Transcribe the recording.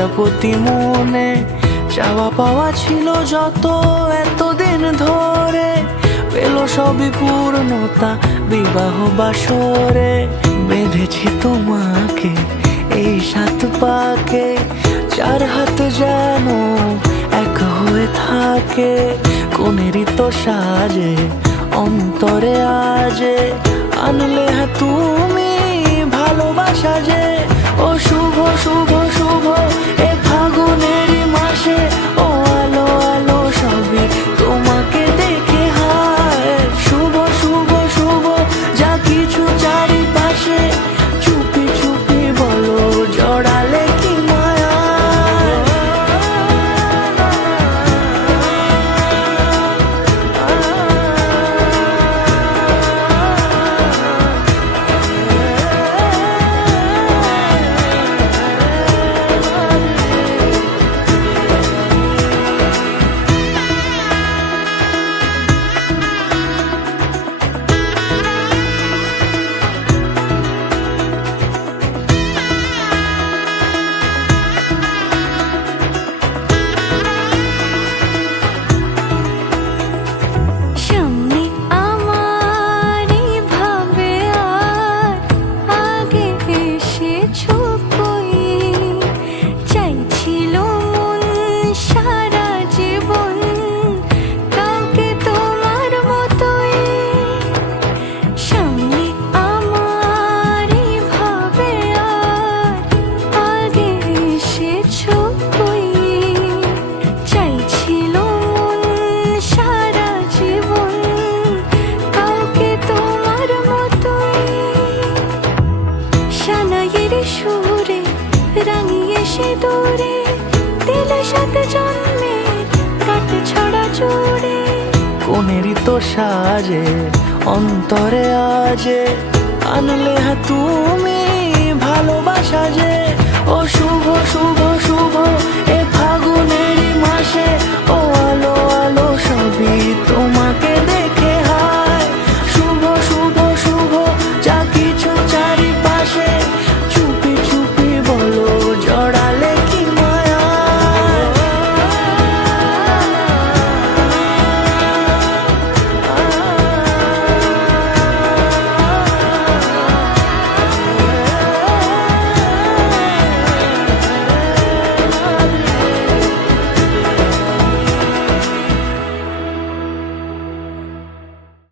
প্রজাপতি মনে চাওয়া পাওয়া ছিল যত এতদিন ধরে, পেল সবই পূর্ণতা বিবাহ বাসরে। বেঁধেছি তোমাকে এই 7 পাকে, 4 হাত যেন এক হয়ে থাকে। কোনেরই তো সাজে অন্তরে আজে, আনলে তুমি ভালোবাসা যে। ও শুভ শুভ শুভ এ ফাগুনেরই মাসে, ও আলো আলো সবই তোমাকে দেখে হায়। শুভ শুভ শুভ যা কিছু চারিপাশে, চুপি চুপি বলো জড়ালে কি মায়া। সুরে রাঙিয়ে সে দূরে দিলে 7 জন্মের কাট ছড়া জোরে। কোনেরই তো সাজে অন্তরে আজে, আনলে তুমি ভালোবাসা যে। ও শুভ শুভ শুভ এ ফাগুনে